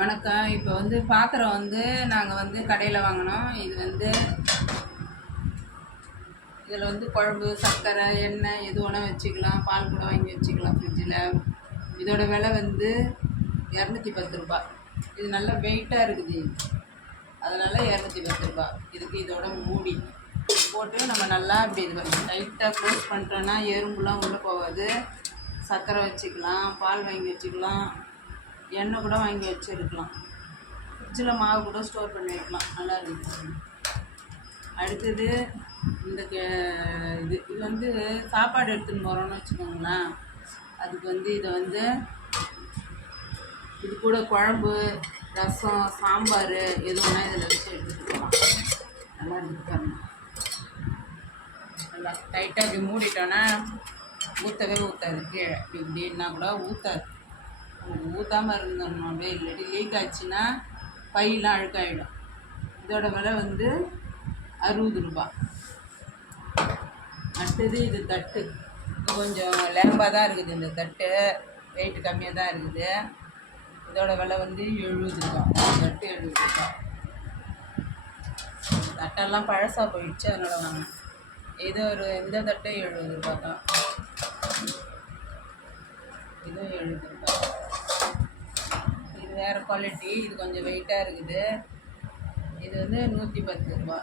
வணக்கம். இப்போ வந்து பாத்திரம் வந்து நாங்கள் வந்து கடையில் வாங்கினோம். இதில் வந்து குழம்பு, சர்க்கரை, எண்ணெய் எது வேணால் வச்சுக்கலாம். பால் கூட வாங்கி வச்சுக்கலாம் ஃப்ரிட்ஜில். இதோட விலை வந்து 210 ரூபா. இது நல்லா வெயிட்டாக இருக்குது, அதனால் 210 ரூபா. இதுக்கு இதோட மூடி போட்டு நம்ம நல்லா இப்படி இது பண்ணி டைட்டாக க்ளோஸ் பண்ணிட்டோன்னா எறும்புலாம் உள்ளே போகாது. சர்க்கரை வச்சுக்கலாம், பால் வாங்கி வச்சுக்கலாம், எண்ணெய் கூட வாங்கி வச்சுருக்கலாம். ஃப்ரிட்ஜில் மாவு கூட ஸ்டோர் பண்ணி வைக்கலாம், நல்லா இருக்குது. அடுத்தது இந்த இது வந்து சாப்பாடு எடுத்துன்னு போகிறோன்னு வச்சுக்கோங்களேன். அதுக்கு வந்து இதை வந்து இது கூட குழம்பு, ரசம், சாம்பார் எது வேணால் இதில் வச்சு எடுத்துகிட்டு போகலாம். நல்லா இருக்குது பாருங்கள். நல்லா டைட்டாக இப்படி மூடிட்டோன்னா ஊற்றவே ஊற்றாது. கீழே இப்படின்னா கூட ஊற்றாது. ஊற்றாமல் இருந்தோம்னாவே இல்லாட்டி லீக் ஆச்சுன்னா பையெலாம் அழுக்காயிடும். இதோட விலை வந்து 60 ரூபா. அடுத்தது இது தட்டு கொஞ்சம் லேம்பாக தான் இருக்குது. இந்த தட்டு வெயிட் கம்மியாக தான் இருக்குது. இதோட விலை வந்து 70 ரூபா. தட்டு 70 ரூபா. தட்டெல்லாம் பழசாக போயிடுச்சு, அதனால் வாங்கினேன். இந்த தட்டு 70 ரூபா தான். இதுவும் 70 ரூபா. இது வேறு குவாலிட்டி, இது கொஞ்சம் வெயிட்டாக இருக்குது. இது வந்து 110 ரூபா.